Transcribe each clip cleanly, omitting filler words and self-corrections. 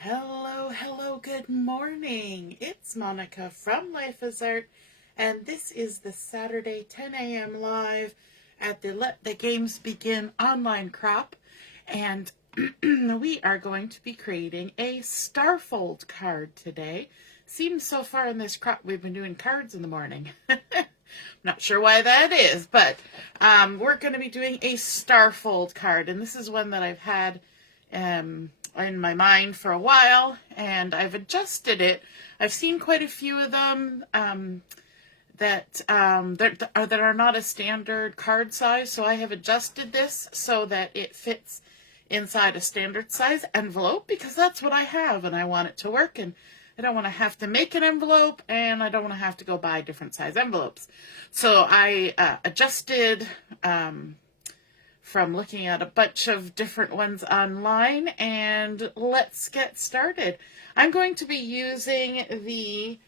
Hello, hello, good morning. It's Monica from Life is Art, and this is the Saturday 10 a.m. live at the Let the Games Begin online crop, and we are going to be creating a starfold card today. Seems so far in this crop we've been doing cards in the morning. Not sure why that is, but we're going to be doing a starfold card, and this is one that I've had in my mind for a while, and I've adjusted it. I've seen quite a few of them that are not a standard card size, so I have adjusted this so that it fits inside a standard size envelope, because that's what I have and I want it to work, and I don't want to have to make an envelope, and I don't want to have to go buy different size envelopes. So I adjusted from looking at a bunch of different ones online, and let's get started. I'm going to be using the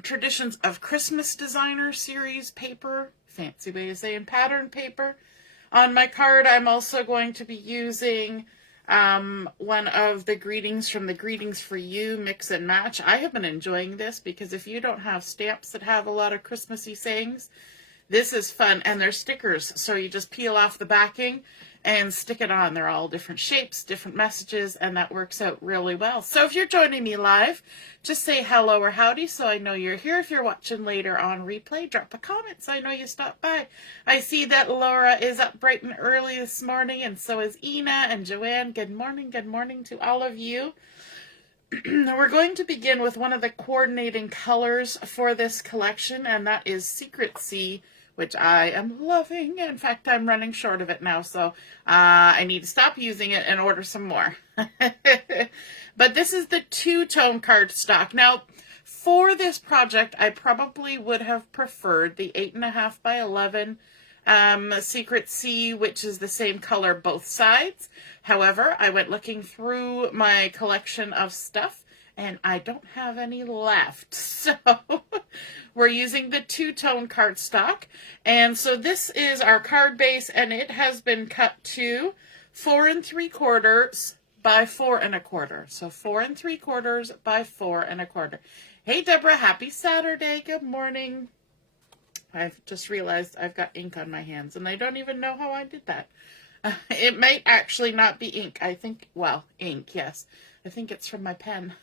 Traditions of Christmas Designer series paper, fancy way of saying pattern paper. On my card, I'm also going to be using one of the greetings from the Greetings for You mix and match. I have been enjoying this because if you don't have stamps that have a lot of Christmassy sayings, this is fun, and they're stickers, so you just peel off the backing and stick it on. They're all different shapes, different messages, and that works out really well. So if you're joining me live, just say hello or howdy so I know you're here. If you're watching later on replay, drop a comment so I know you stopped by. I see that Laura is up bright and early this morning, and so is Ina and Joanne. Good morning to all of you. We're going to begin with one of the coordinating colors for this collection, and that is Secret Sea, which I am loving. In fact, I'm running short of it now, so I need to stop using it and order some more. But this is the two-tone cardstock. Now, for this project, I probably would have preferred the 8.5 by 11 Secret Sea, which is the same color both sides. However, I went looking through my collection of stuff, and I don't have any left. So we're using the two-tone cardstock. And so this is our card base, and it has been cut to 4 3/4 by 4 1/4. So 4 3/4 by 4 1/4. Hey, Deborah, happy Saturday. Good morning. I've just realized I've got ink on my hands, and I don't even know how I did that. It might actually not be ink. I think, well, ink, yes. I think it's from my pen.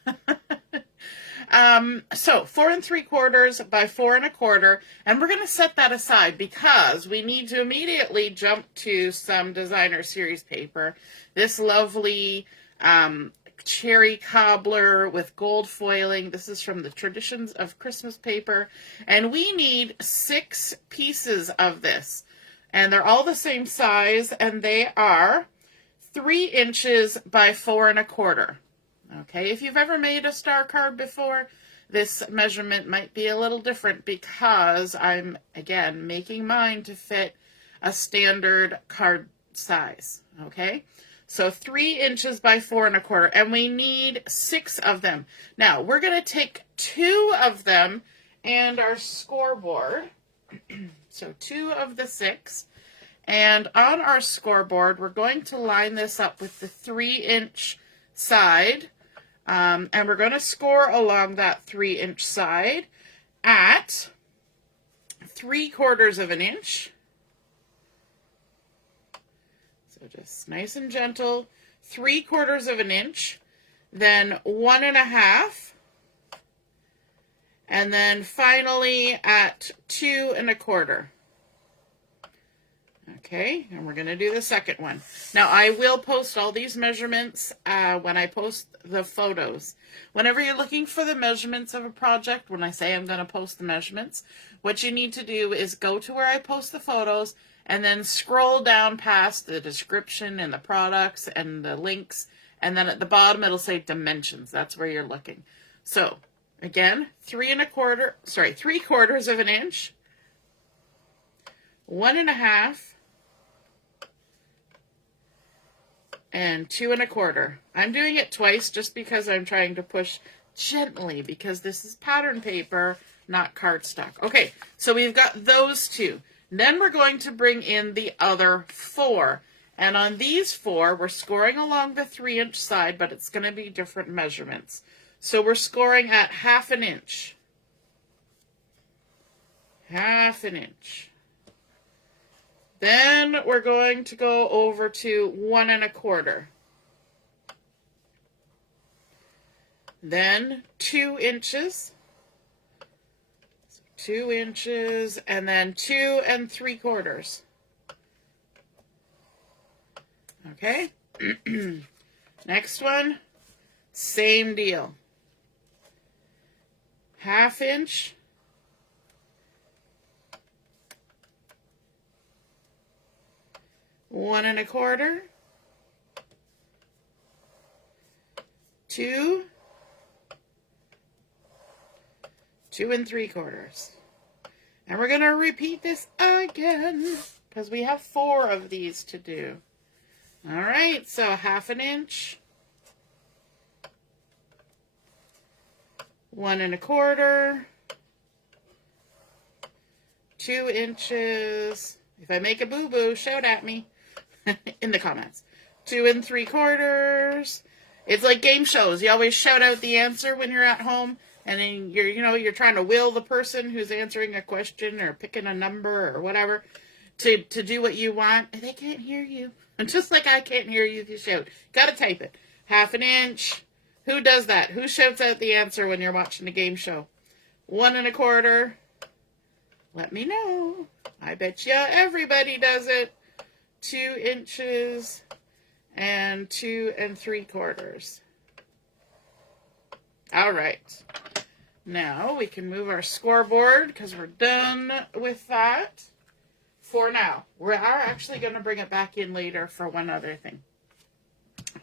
So 4 3/4 by 4 1/4, and we're going to set that aside because we need to immediately jump to some designer series paper. This lovely cherry cobbler with gold foiling. This is from the Traditions of Christmas paper, and we need 6 pieces of this, and they're all the same size, and they are 3 inches by 4 1/4. Okay, if you've ever made a star card before, this measurement might be a little different because I'm, again, making mine to fit a standard card size. Okay, so 3 inches by 4 1/4, and we need 6 of them. Now, we're going to take 2 of them and our scoreboard. So 2 of the 6. And on our scoreboard, we're going to line this up with the 3-inch side. And we're going to score along that 3-inch side at 3/4 of an inch. So just nice and gentle, 3/4 of an inch, then 1 1/2, and then finally at 2 1/4. Okay, and we're going to do the second one. Now, I will post all these measurements when I post the photos. Whenever you're looking for the measurements of a project, when I say I'm going to post the measurements, what you need to do is go to where I post the photos and then scroll down past the description and the products and the links, and then at the bottom it'll say dimensions. That's where you're looking. So, again, 3/4 of an inch, 1 1/2, and 2 1/4. I'm doing it twice just because I'm trying to push gently because this is pattern paper, not cardstock. Okay, so we've got those 2. Then we're going to bring in the other 4. And on these 4, we're scoring along the 3-inch side, but it's going to be different measurements. So we're scoring at 1/2 inch. 1/2 inch. Then we're going to go over to 1 1/4. Then 2 inches. 2 inches, and then 2 3/4. Okay. Next one, same deal. 1/2 inch. 1 1/4. 2. 2 3/4. And we're going to repeat this again because we have 4 of these to do. All right, so 1/2 inch, 1 1/4, 2 inches. If I make a boo-boo, shout at me in the comments. 2 3/4. It's like game shows. You always shout out the answer when you're at home, and then you're trying to will the person who's answering a question or picking a number or whatever to do what you want, and they can't hear you. And just like I can't hear you if you shout. Gotta type it. 1/2 inch. Who does that? Who shouts out the answer when you're watching a game show? 1 1/4. Let me know. I bet you everybody does it. 2 inches and 2 3/4. All right. Now we can move our scoreboard because we're done with that for now. We are actually going to bring it back in later for one other thing.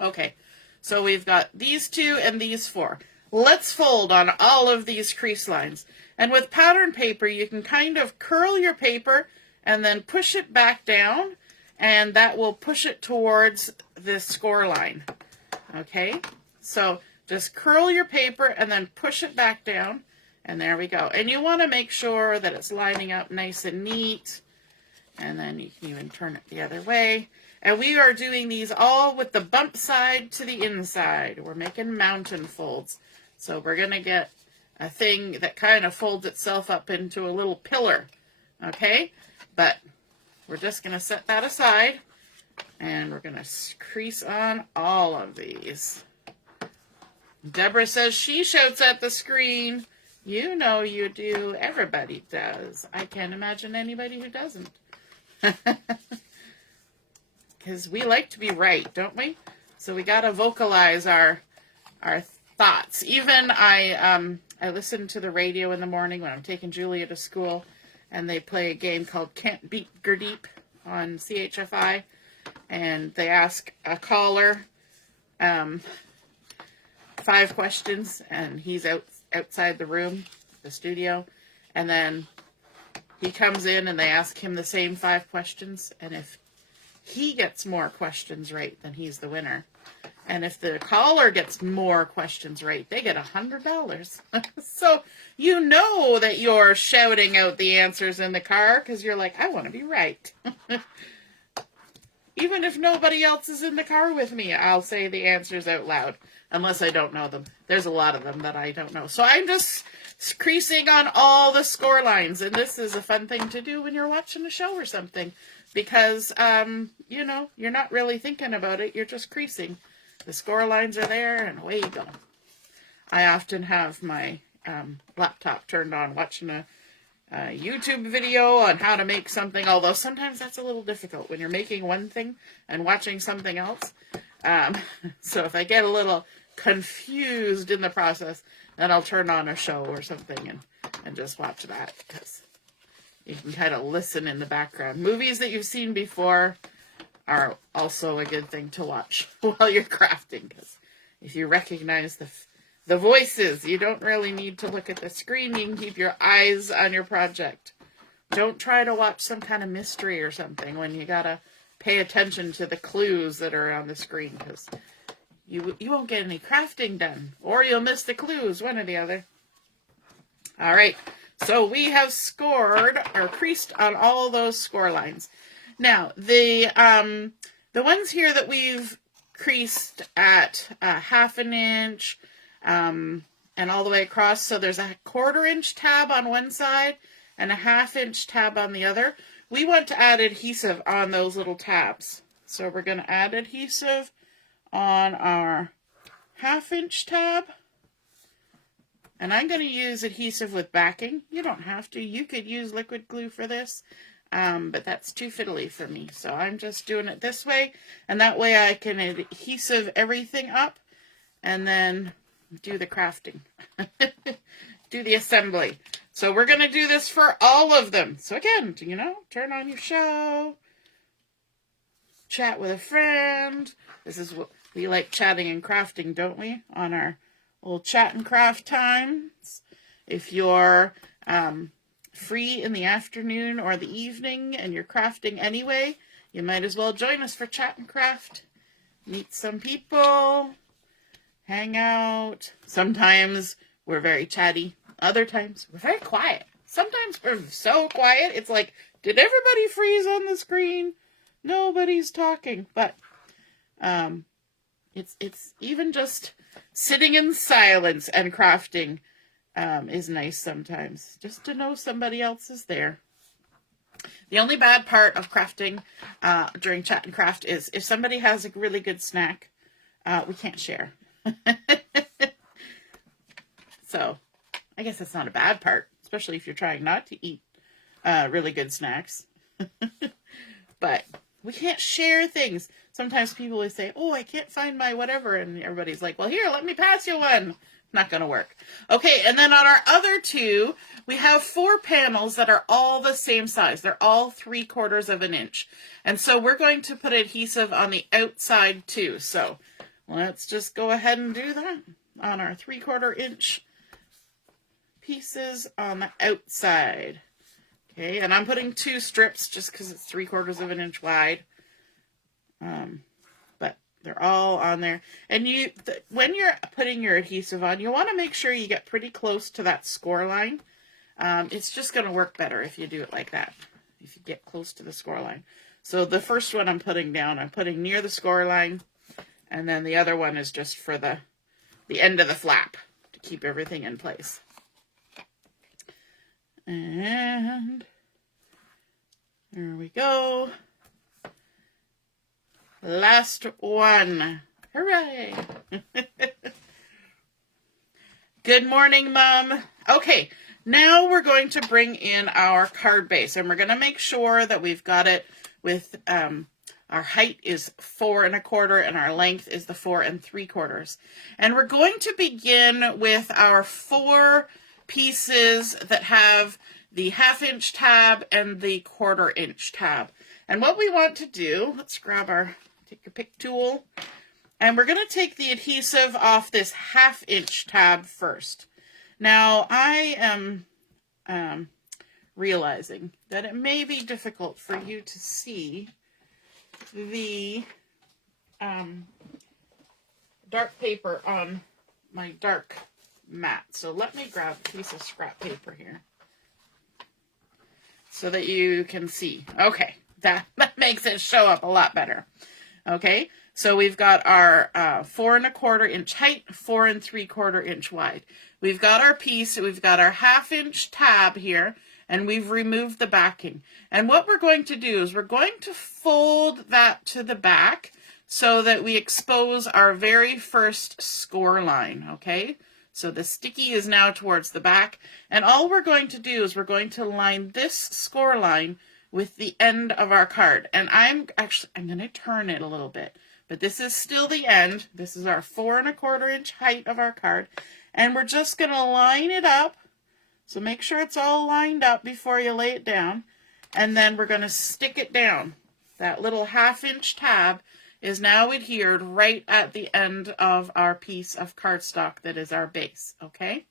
Okay, so we've got these 2 and these 4. Let's fold on all of these crease lines. And with pattern paper, you can kind of curl your paper and then push it back down, and that will push it towards this score line. Okay, so just curl your paper and then push it back down, and there we go. And you want to make sure that it's lining up nice and neat. And then you can even turn it the other way. And we are doing these all with the bump side to the inside. We're making mountain folds. So we're going to get a thing that kind of folds itself up into a little pillar. Okay? But we're just going to set that aside. And we're going to crease on all of these. Deborah says she shouts at the screen. You know you do. Everybody does. I can't imagine anybody who doesn't. Because we like to be right, don't we? So we got to vocalize our thoughts. Even I listen to the radio in the morning when I'm taking Julia to school, and they play a game called Can't Beat Gurdeep on CHFI, and they ask a caller 5 questions, and he's outside the room, the studio, and then he comes in and they ask him the same 5 questions, and if he gets more questions right, then he's the winner. And if the caller gets more questions right, they get $100. So you know that you're shouting out the answers in the car because you're like, I want to be right. Even if nobody else is in the car with me, I'll say the answers out loud, unless I don't know them. There's a lot of them that I don't know. So I'm just creasing on all the score lines, and this is a fun thing to do when you're watching a show or something, because, you're not really thinking about it. You're just creasing. The score lines are there, and away you go. I often have my laptop turned on watching a YouTube video on how to make something, although sometimes that's a little difficult when you're making one thing and watching something else. So if I get a little confused in the process, then I'll turn on a show or something and just watch that, because you can kind of listen in the background. Movies that you've seen before are also a good thing to watch while you're crafting, because if you recognize the voices, you don't really need to look at the screen. You can keep your eyes on your project. Don't try to watch some kind of mystery or something when you gotta pay attention to the clues that are on the screen, because you won't get any crafting done, or you'll miss the clues, one or the other. All right, so we have scored or creased on all those score lines. Now, the The ones here that we've creased at 1/2 inch and all the way across, so there's a 1/4 inch tab on one side and a 1/2 inch tab on the other. We want to add adhesive on those little tabs. So we're going to add adhesive on our 1/2 inch tab. And I'm going to use adhesive with backing. You don't have to. You could use liquid glue for this, but that's too fiddly for me. So I'm just doing it this way, and that way I can adhesive everything up and then do the crafting, do the assembly. So we're going to do this for all of them. So again, you know, turn on your show, chat with a friend. This is what we like, chatting and crafting, don't we? On our old chat and craft times. If you're free in the afternoon or the evening and you're crafting anyway, you might as well join us for chat and craft. Meet some people, hang out. Sometimes we're very chatty. Other times we're very quiet. Sometimes we're so quiet, it's like, did everybody freeze on the screen? Nobody's talking. But it's even just sitting in silence and crafting is nice sometimes, just to know somebody else is there. The only bad part of crafting during chat and craft is if somebody has a really good snack, we can't share. So I guess that's not a bad part, especially if you're trying not to eat really good snacks. But we can't share things. Sometimes people will say, oh, I can't find my whatever. And everybody's like, well, here, let me pass you one. Not going to work. Okay, and then on our other two, we have 4 panels that are all the same size. They're all 3/4 inch. And so we're going to put adhesive on the outside too. So let's just go ahead and do that on our 3/4 inch pieces on the outside. Okay, and I'm putting 2 strips just because it's 3/4 inch wide. But they're all on there. And when you're putting your adhesive on, you want to make sure you get pretty close to that score line. It's just going to work better if you do it like that, if you get close to the score line. So the first one I'm putting down, I'm putting near the score line, and then the other one is just for the end of the flap to keep everything in place. And there we go. Last one. Hooray! Good morning, Mom. Okay, now we're going to bring in our card base, and we're going to make sure that we've got it with our height is 4 1/4 and our length is the 4 3/4. And we're going to begin with our 4 pieces that have the 1/2 inch tab and the 1/4 inch tab. And what we want to do, let's grab take your pick tool, and we're going to take the adhesive off this 1/2 inch tab first. Now I am realizing that it may be difficult for you to see the dark paper on my dark mat. So let me grab a piece of scrap paper here so that you can see. Okay, that makes it show up a lot better. Okay, so we've got our 4 1/4 inch height, 4 3/4 inch wide. We've got our piece, we've got our 1/2 inch tab here, and we've removed the backing. And what we're going to do is we're going to fold that to the back so that we expose our very first score line, okay? So the sticky is now towards the back, and all we're going to do is we're going to line this score line with the end of our card. And I'm going to turn it a little bit, but this is still the end. This is our 4 1/4 inch height of our card, and we're just going to line it up. So make sure it's all lined up before you lay it down, and then we're going to stick it down. That little 1/2 inch tab is now adhered right at the end of our piece of cardstock that is our base, okay?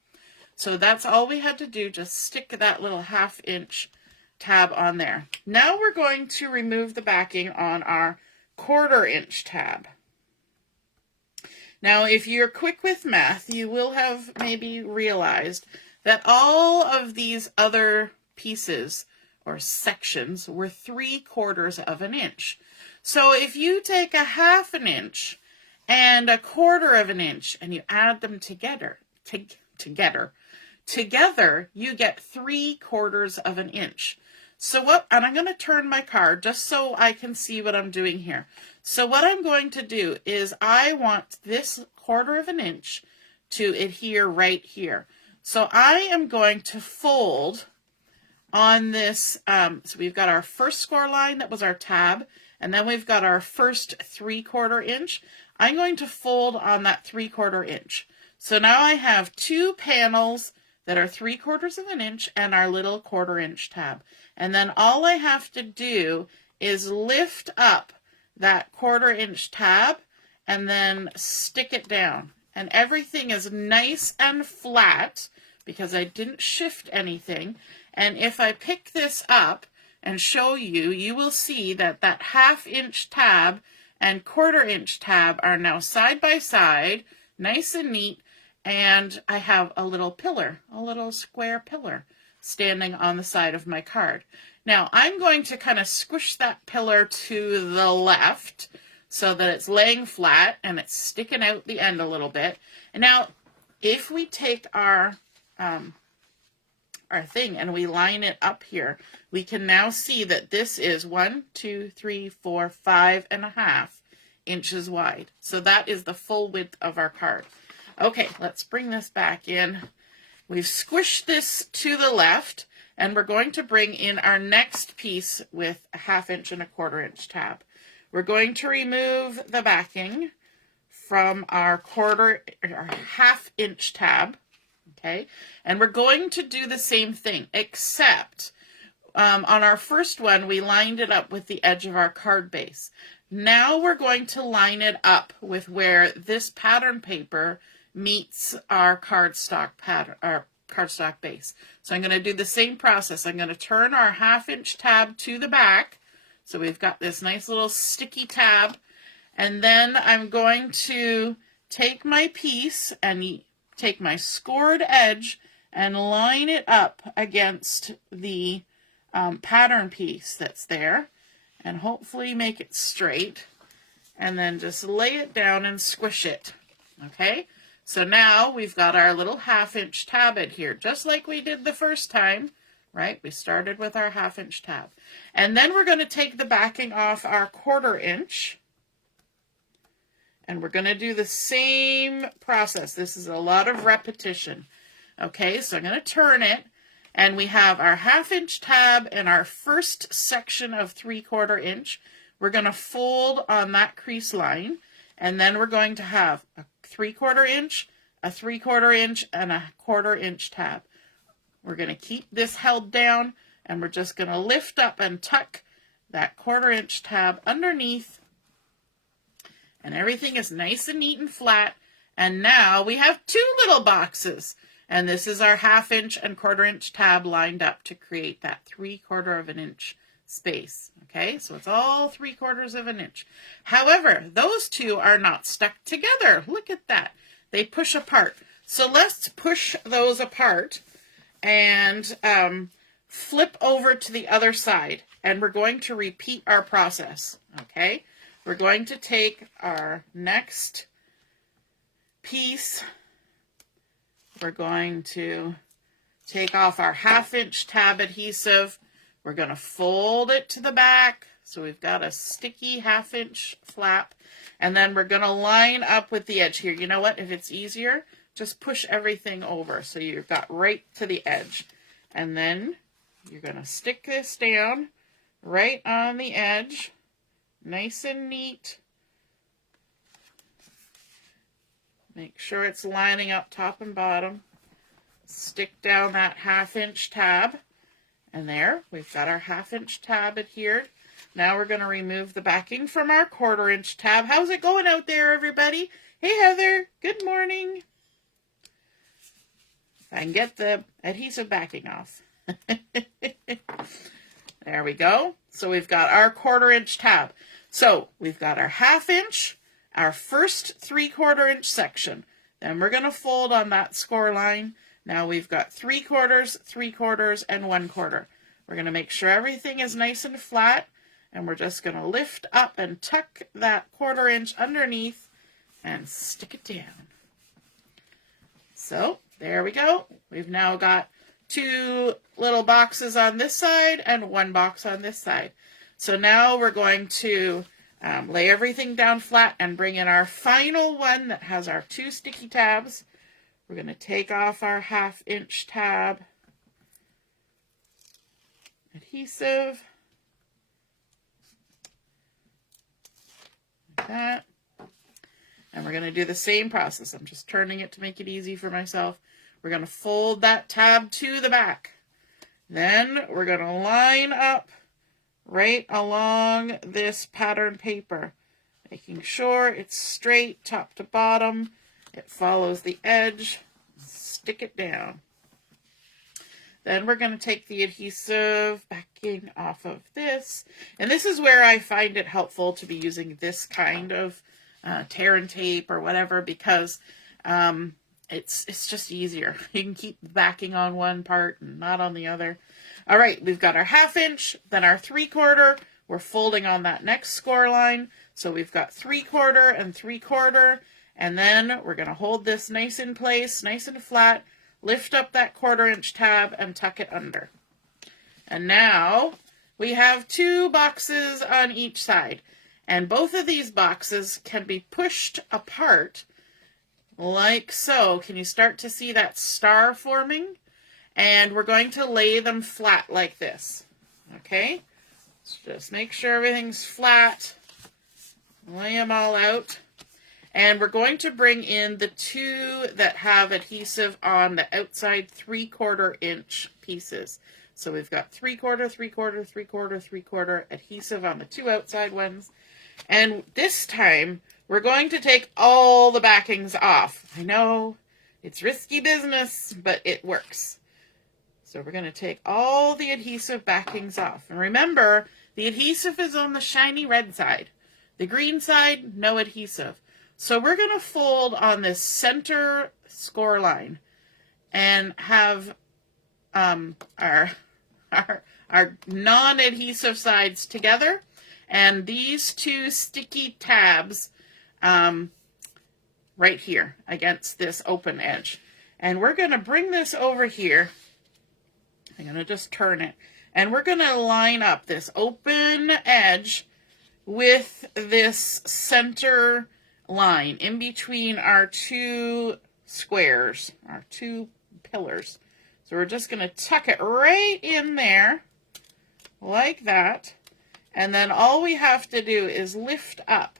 So that's all we had to do, just stick that little 1/2 inch tab on there. Now we're going to remove the backing on our 1/4 inch tab. Now, if you're quick with math, you will have maybe realized that all of these other pieces or sections were 3/4 inch. So if you take a 1/2 inch and a 1/4 inch and you add them together, together you get 3/4 inch. So what, and I'm going to turn my card just so I can see what I'm doing here. So what I'm going to do is I want this 1/4 inch to adhere right here. So I am going to fold on this, so we've got our first score line, that was our tab, and then we've got our first 3/4 inch. I'm going to fold on that 3/4 inch. So now I have 2 panels that are 3/4 inch and our little 1/4 inch tab. And then all I have to do is lift up that 1/4 inch tab and then stick it down. And everything is nice and flat because I didn't shift anything. And if I pick this up and show you, you will see that that 1/2 inch tab and 1/4 inch tab are now side by side, nice and neat. And I have a little pillar, a little square pillar standing on the side of my card. Now I'm going to kind of squish that pillar to the left so that it's laying flat and it's sticking out the end a little bit. And now if we take our thing and we line it up here, we can now see that this is 1, 2, 3, 4, 5.5 inches wide. So that is the full width of our card. Okay, let's bring this back in. We've squished this to the left, and we're going to bring in our next piece with a 1/2 inch and a 1/4 inch tab. We're going to remove the backing from our 1/2 inch tab, okay? And we're going to do the same thing, except on our first one, we lined it up with the edge of our card base. Now we're going to line it up with where this pattern paper meets our cardstock pattern, our cardstock base. So I'm going to do the same process. I'm going to turn our 1/2 inch tab to the back. So we've got this nice little sticky tab. And then I'm going to take my piece and take my scored edge and line it up against the pattern piece that's there. And hopefully make it straight. And then just lay it down and squish it. Okay? So now we've got our little 1/2 inch tab in here, just like we did the first time, right? We started with our 1/2 inch tab. And then we're going to take the backing off our 1/4 inch. And we're going to do the same process. This is a lot of repetition. Okay, so I'm going to turn it. And we have our 1/2 inch tab and our first section of 3/4 inch. We're going to fold on that crease line. And then we're going to have a 3/4 inch, a 3/4 inch, and a 1/4 inch tab. We're going to keep this held down, and we're just going to lift up and tuck that 1/4 inch tab underneath. And everything is nice and neat and flat. And now we have 2 little boxes. And this is our 1/2 inch and 1/4 inch tab lined up to create that 3/4 inch space. Okay, so it's all 3/4 inch. However, those 2 are not stuck together. Look at that. They push apart. So let's push those apart and flip over to the other side. And we're going to repeat our process. Okay, we're going to take our next piece. We're going to take off our 1/2 inch tab adhesive. We're going to fold it to the back. So we've got a sticky 1/2 inch flap. And then we're going to line up with the edge here. You know what? If it's easier, just push everything over. So you've got right to the edge. And then you're going to stick this down right on the edge. Nice and neat. Make sure it's lining up top and bottom. Stick down that 1/2 inch tab. And there, we've got our 1/2 inch tab adhered. Now we're going to remove the backing from our 1/4 inch tab. How's it going out there, everybody? Hey, Heather. Good morning. If I can get the adhesive backing off. There we go. So we've got our 1/4 inch tab. So we've got our 1/2 inch, our first 3/4 inch section. Then we're going to fold on that score line. Now we've got 3/4, 3/4, and 1/4. We're going to make sure everything is nice and flat. And we're just going to lift up and tuck that 1/4 inch underneath and stick it down. So there we go. We've now got 2 little boxes on this side and 1 box on this side. So now we're going to lay everything down flat and bring in our final one that has our 2 sticky tabs. We're going to take off our 1/2 inch tab adhesive, like that. And we're going to do the same process. I'm just turning it to make it easy for myself. We're going to fold that tab to the back. Then we're going to line up right along this pattern paper, making sure it's straight top to bottom. It follows the edge. Stick it down. Then we're going to take the adhesive backing off of this. And this is where I find it helpful to be using this kind of tear and tape or whatever, because it's just easier. You can keep backing on one part and not on the other. All right, we've got our 1/2 inch, then our 3/4. We're folding on that next score line. So we've got 3/4 and 3/4. And then we're going to hold this nice in place, nice and flat, lift up that 1/4 inch tab and tuck it under. And now we have 2 boxes on each side. And both of these boxes can be pushed apart like so. Can you start to see that star forming? And we're going to lay them flat like this. Okay? So just make sure everything's flat. Lay them all out. And we're going to bring in the 2 that have adhesive on the outside 3/4 inch pieces. So we've got 3/4, 3/4, 3/4, 3/4 adhesive on the 2 outside ones. And this time, we're going to take all the backings off. I know, it's risky business, but it works. So we're going to take all the adhesive backings off. And remember, the adhesive is on the shiny red side. The green side, no adhesive. So we're going to fold on this center score line and have our non-adhesive sides together, and these 2 sticky tabs right here against this open edge. And we're going to bring this over here. I'm going to just turn it. And we're going to line up this open edge with this center line in between our 2 squares, our 2 pillars. So we're just going to tuck it right in there like that. And then all we have to do is lift up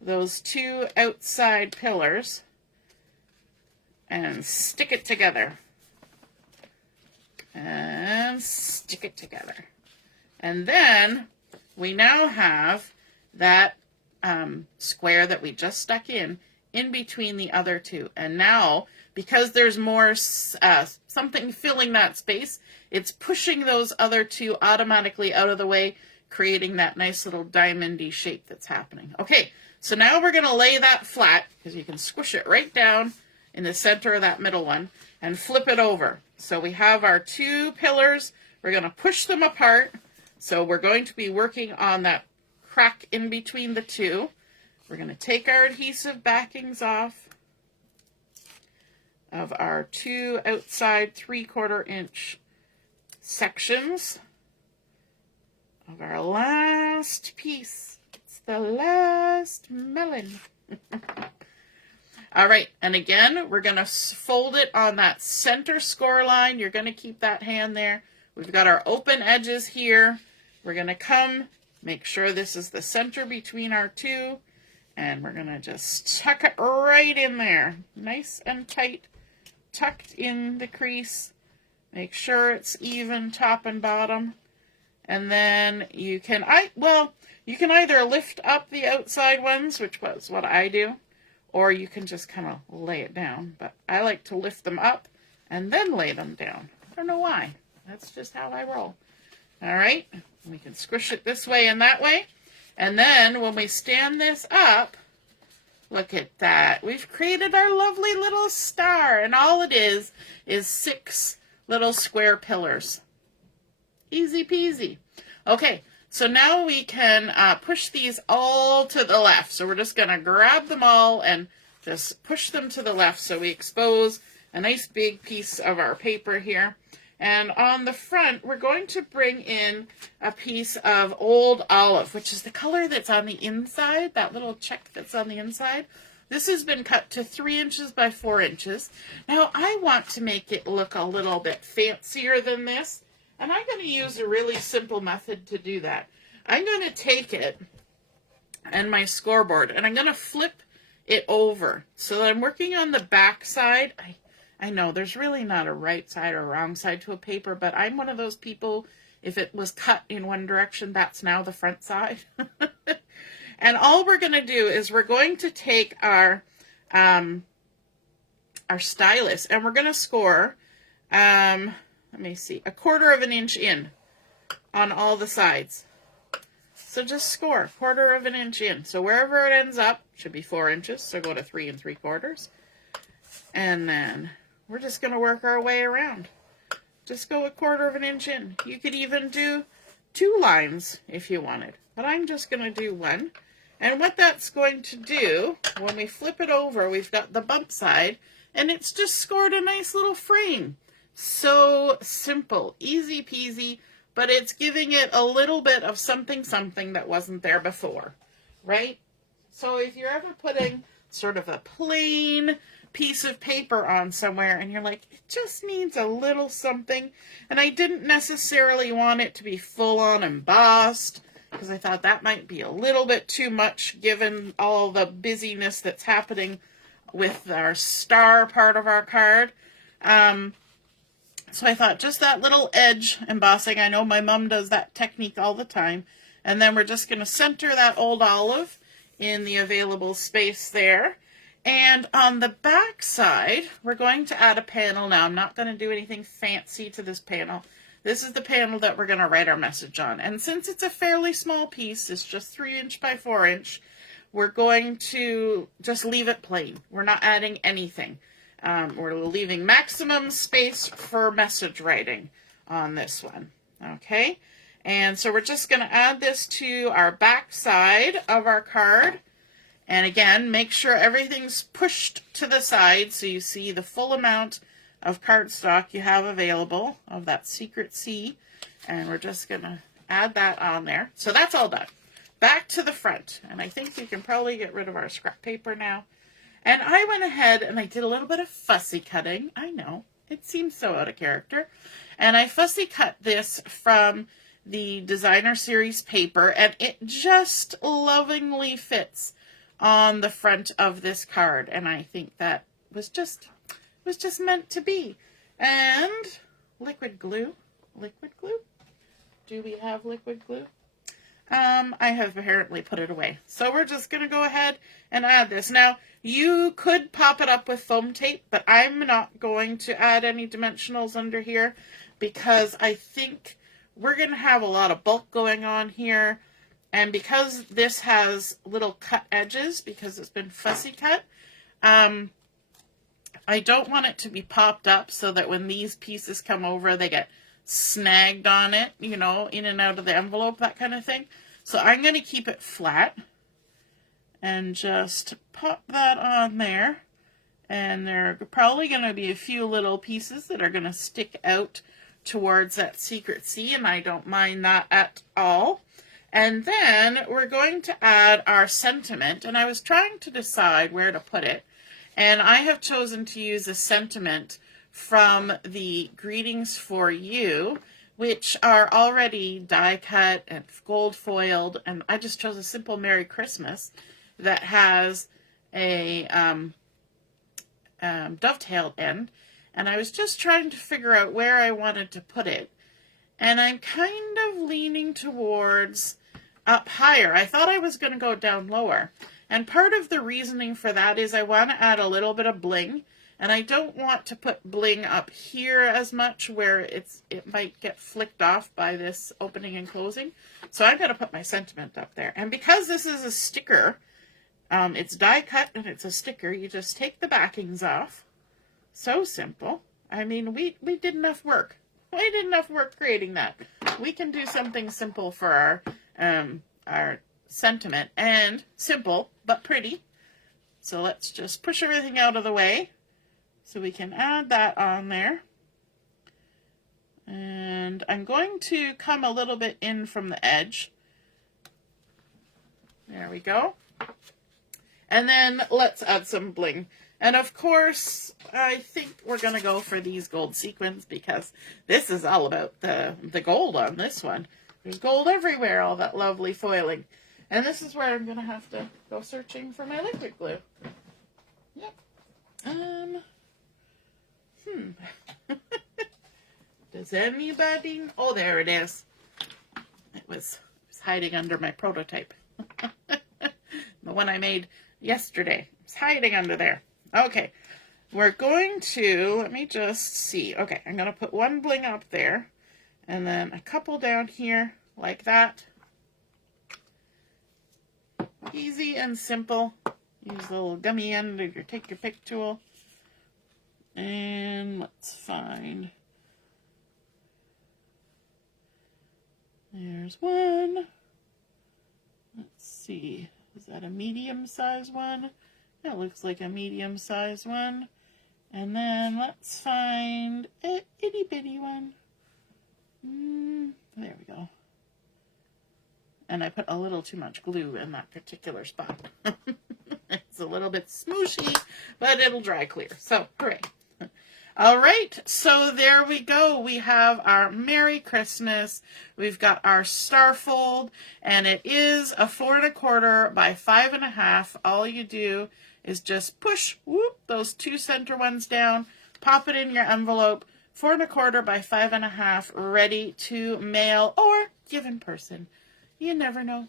those 2 outside pillars and stick it together. And stick it together. And then we now have that square that we just stuck in between the other 2. And now, because there's more something filling that space, it's pushing those other 2 automatically out of the way, creating that nice little diamond-y shape that's happening. Okay, so now we're going to lay that flat, because you can squish it right down in the center of that middle one, and flip it over. So we have our 2 pillars. We're going to push them apart. So we're going to be working on that crack in between the 2. We're going to take our adhesive backings off of our 2 outside 3/4 inch sections of our last piece. It's the last melon. All right, and again, we're going to fold it on that center score line. You're going to keep that hand there. We've got our open edges here. We're going to come, make sure this is the center between our 2, and we're going to just tuck it right in there. Nice and tight, tucked in the crease. Make sure it's even top and bottom. And then you can, you can either lift up the outside ones, which was what I do, or you can just kind of lay it down. But I like to lift them up and then lay them down. I don't know why. That's just how I roll. All right. We can squish it this way and that way. And then when we stand this up, look at that. We've created our lovely little star. And all it is 6 little square pillars. Easy peasy. Okay. So now we can push these all to the left. So we're just going to grab them all and just push them to the left so we expose a nice big piece of our paper here. And on the front, we're going to bring in a piece of old olive, which is the color that's on the inside, that little check that's on the inside. This has been cut to 3 inches by 4 inches. Now, I want to make it look a little bit fancier than this. And I'm going to use a really simple method to do that. I'm going to take it and my scoreboard, and I'm going to flip it over so that I'm working on the back side. I know there's really not a right side or wrong side to a paper, but I'm one of those people, if it was cut in one direction, that's now the front side. And all we're going to do is we're going to take our stylus and we're going to score, let me see, 1/4 of an inch in on all the sides. So just score 1/4 of an inch in. So wherever it ends up, should be 4 inches. So go to 3 3/4. And then we're just going to work our way around. Just go 1/4 of an inch in. You could even do 2 lines if you wanted. But I'm just going to do 1. And what that's going to do, when we flip it over, we've got the bump side. And it's just scored a nice little frame. So simple, easy peasy, but it's giving it a little bit of something that wasn't there before, right? So if you're ever putting sort of a plain piece of paper on somewhere and you're like, it just needs a little something, and I didn't necessarily want it to be full on embossed because I thought that might be a little bit too much given all the busyness that's happening with our star part of our card. So I thought just that little edge embossing. I know my mom does that technique all the time. And then we're just going to center that old olive in the available space there. And on the back side, we're going to add a panel. Now, I'm not going to do anything fancy to this panel. This is the panel that we're going to write our message on. And since it's a fairly small piece, it's just 3 inch by 4 inch, we're going to just leave it plain. We're not adding anything. We're leaving maximum space for message writing on this one, okay? And so we're just going to add this to our back side of our card. And again, make sure everything's pushed to the side so you see the full amount of cardstock you have available of that secret C. And we're just going to add that on there. So that's all done. Back to the front. And I think we can probably get rid of our scrap paper now. And I went ahead and I did a little bit of fussy cutting. I know, it seems so out of character. And I fussy cut this from the designer series paper, and it just lovingly fits on the front of this card. And I think that was just meant to be. And liquid glue. Liquid glue? Do we have liquid glue? I have apparently put it away. So we're just going to go ahead and add this. Now, you could pop it up with foam tape, but I'm not going to add any dimensionals under here because I think we're going to have a lot of bulk going on here. And because this has little cut edges, because it's been fussy cut, I don't want it to be popped up so that when these pieces come over, they get snagged on it, you know, in and out of the envelope, that kind of thing. So I'm going to keep it flat and just pop that on there. And there are probably going to be a few little pieces that are going to stick out towards that secret C, and I don't mind that at all. And then we're going to add our sentiment, and I was trying to decide where to put it. And I have chosen to use a sentiment from the Greetings for You, which are already die cut and gold foiled, and I just chose a simple Merry Christmas that has a dovetailed end, and I was just trying to figure out where I wanted to put it, and I'm kind of leaning towards up higher. I thought I was going to go down lower, and part of the reasoning for that is I want to add a little bit of bling. And I don't want to put bling up here as much where it might get flicked off by this opening and closing. So I'm going to put my sentiment up there. And because this is a sticker, it's die cut and it's a sticker, you just take the backings off. So simple. I mean, we did enough work. We did enough work creating that. We can do something simple for our our sentiment, and simple but pretty. So let's just push everything out of the way so we can add that on there. And I'm going to come a little bit in from the edge. There we go. And then let's add some bling. And of course, I think we're going to go for these gold sequins because this is all about the gold on this one. There's gold everywhere, all that lovely foiling. And this is where I'm going to have to go searching for my liquid glue. Yep. Does anybody... Oh, there it is. It was hiding under my prototype. The one I made yesterday. It's hiding under there. Okay. We're going to... Let me just see. Okay, I'm going to put one bling up there. And then a couple down here like that. Easy and simple. Use the little gummy end of your take your pick tool. And let's find... There's one. Let's see. Is that a medium-sized one? That looks like a medium-sized one. And then let's find an itty-bitty one. There we go. And I put a little too much glue in that particular spot. It's a little bit smooshy, but it'll dry clear. So, hooray. All right, so there we go. We have our Merry Christmas. We've got our starfold, and it is a 4 1/4 by 5 1/2. All you do is just push, whoop, those two center ones down, pop it in your envelope, 4 1/4 by 5 1/2, ready to mail or give in person. You never know.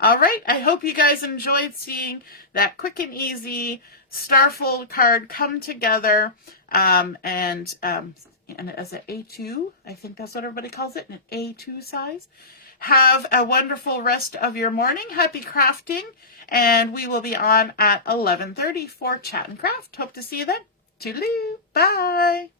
All right, I hope you guys enjoyed seeing that quick and easy starfold card come together, and as an A2, I think that's what everybody calls it, an A2 size. Have a wonderful rest of your morning. Happy crafting, and we will be on at 11:30 for Chat and Craft. Hope to see you then. Toodaloo. Bye.